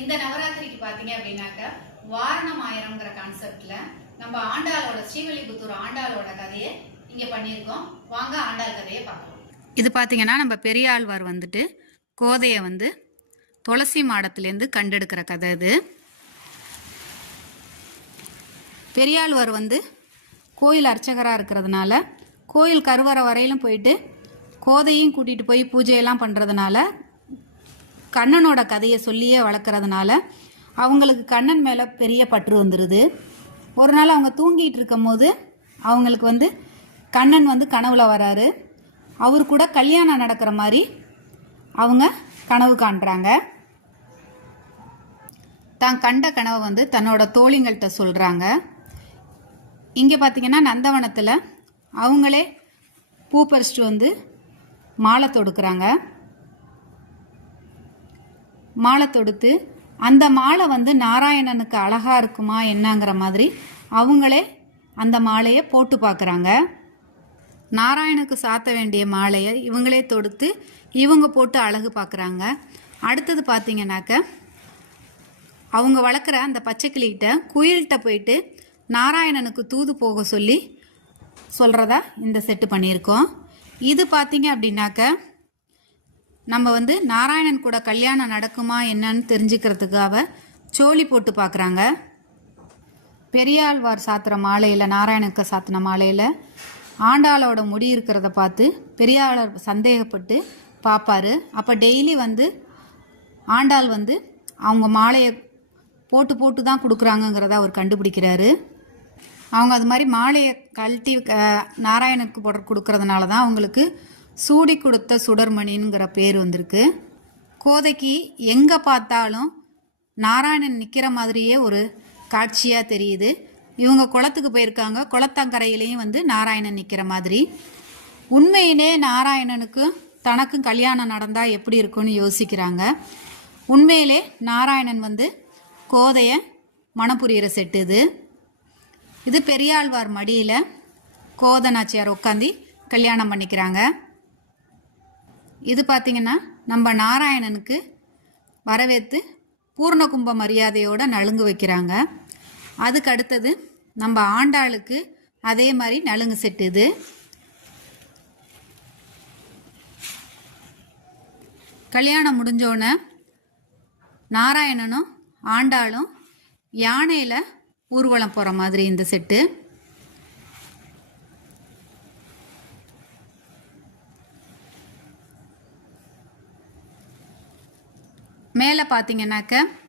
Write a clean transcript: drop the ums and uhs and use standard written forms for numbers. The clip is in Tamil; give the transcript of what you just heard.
இந்த நவராத்திரிக்கு பாத்தீங்க அப்படின்னாக்க வாரணம் ஆயிரம்ங்கிற கான்செப்ட்ல நம்ம ஆண்டாளோட ஸ்ரீவில்லிபுத்தூர் ஆண்டாளோட கதையை இங்க பண்ணியிருக்கோம். வாங்க ஆண்டாள் கதையை பார்க்கலாம். இது பார்த்தீங்கன்னா நம்ம பெரியாழ்வார் வந்துட்டு கோதையை துளசி மாடத்துலேருந்து கண்டெடுக்கிற கதை இது. பெரியாழ்வார் கோயில் அர்ச்சகராக இருக்கிறதுனால கோயில் கருவறை வரையிலும் போயிட்டு கோதையும் கூட்டிகிட்டு போய் பூஜையெல்லாம் பண்ணுறதுனால கண்ணனோட கதையை சொல்லியே வளர்க்குறதுனால அவங்களுக்கு கண்ணன் மேலே பெரிய பற்று வந்துடுது. ஒரு நாள் அவங்க தூங்கிட்டு இருக்கும் போது அவங்களுக்கு கண்ணன் கனவுல வராரு. அவர் கூட கல்யாணம் நடக்கிற மாதிரி அவங்க கனவு காண்றாங்க. தான் கண்ட கனவை தன்னோட தோழிங்கள்கிட்ட சொல்கிறாங்க. இங்கே பார்த்தீங்கன்னா நந்தவனத்தில் அவங்களே பூ பறிச்சிட்டு மாலை தொடுக்கிறாங்க. மாலை தொடுத்து அந்த மாலை நாராயணனுக்கு அழகாக இருக்குமா என்னங்கிற மாதிரி அவங்களே அந்த மாலையை போட்டு பார்க்குறாங்க. நாராயணுக்கு சாத்த வேண்டிய மாலையை இவங்களே தொடுத்து இவங்க போட்டு அழகு பார்க்குறாங்க. அடுத்தது பார்த்தீங்கன்னாக்க அவங்க வளர்க்குற அந்த பச்சைக்கிளிகிட்ட குயில்கிட்ட போயிட்டு நாராயணனுக்கு தூது போக சொல்லி சொல்கிறதா இந்த செட்டு பண்ணியிருக்கோம். இது பார்த்தீங்க அப்படின்னாக்க நம்ம நாராயணன் கூட கல்யாணம் நடக்குமா என்னன்னு தெரிஞ்சுக்கிறதுக்காக சோழி போட்டு பார்க்குறாங்க. பெரியாழ்வார் சாத்துற மாலையில், நாராயணனுக்கு சாத்தின மாலையில் ஆண்டாளோட முடி இருக்கிறத பார்த்து பெரியாழ்வார் சந்தேகப்பட்டு பார்ப்பாரு. அப்போ டெய்லி ஆண்டாள் அவங்க மாலையை போட்டு போட்டு தான் கொடுக்குறாங்கங்கிறத அவர் கண்டுபிடிக்கிறாரு. அவங்க அது மாதிரி மாலையை கழட்டி நாராயணனுக்கு போட கொடுக்கறதுனால தான் அவங்களுக்கு சூடி கொடுத்த சுடர்மணிங்கிற பேர் வந்திருக்கு. கோதைக்கு எங்கே பார்த்தாலும் நாராயணன் நிற்கிற மாதிரியே ஒரு காட்சியாக தெரியுது. இவங்க குளத்துக்கு போயிருக்காங்க, குளத்தங்கரையிலையும் நாராயணன் நிற்கிற மாதிரி. உண்மையிலே நாராயணனுக்கு தனக்கும் கல்யாணம் நடந்தால் எப்படி இருக்குன்னு யோசிக்கிறாங்க. உண்மையிலே நாராயணன் கோதையை மணப்புரியிற செட்டு இது. இது பெரியாழ்வார் மடியில் கோதை நாச்சியார் உட்காந்து கல்யாணம் பண்ணிக்கிறாங்க. இது பார்த்திங்கன்னா நம்ம நாராயணனுக்கு வரவேற்று பூர்ண கும்ப மரியாதையோடு நலுங்கு வைக்கிறாங்க. அதுக்கு அடுத்தது நம்ம ஆண்டாளுக்கு அதே மாதிரி நலுங்கு செட்டு இது. கல்யாணம் முடிஞ்சோடனே நாராயணனும் ஆண்டாளும் யானையில் ஊர்வலம் போகிற மாதிரி இந்த செட்டு. மேலே பார்த்தீங்கன்னாக்க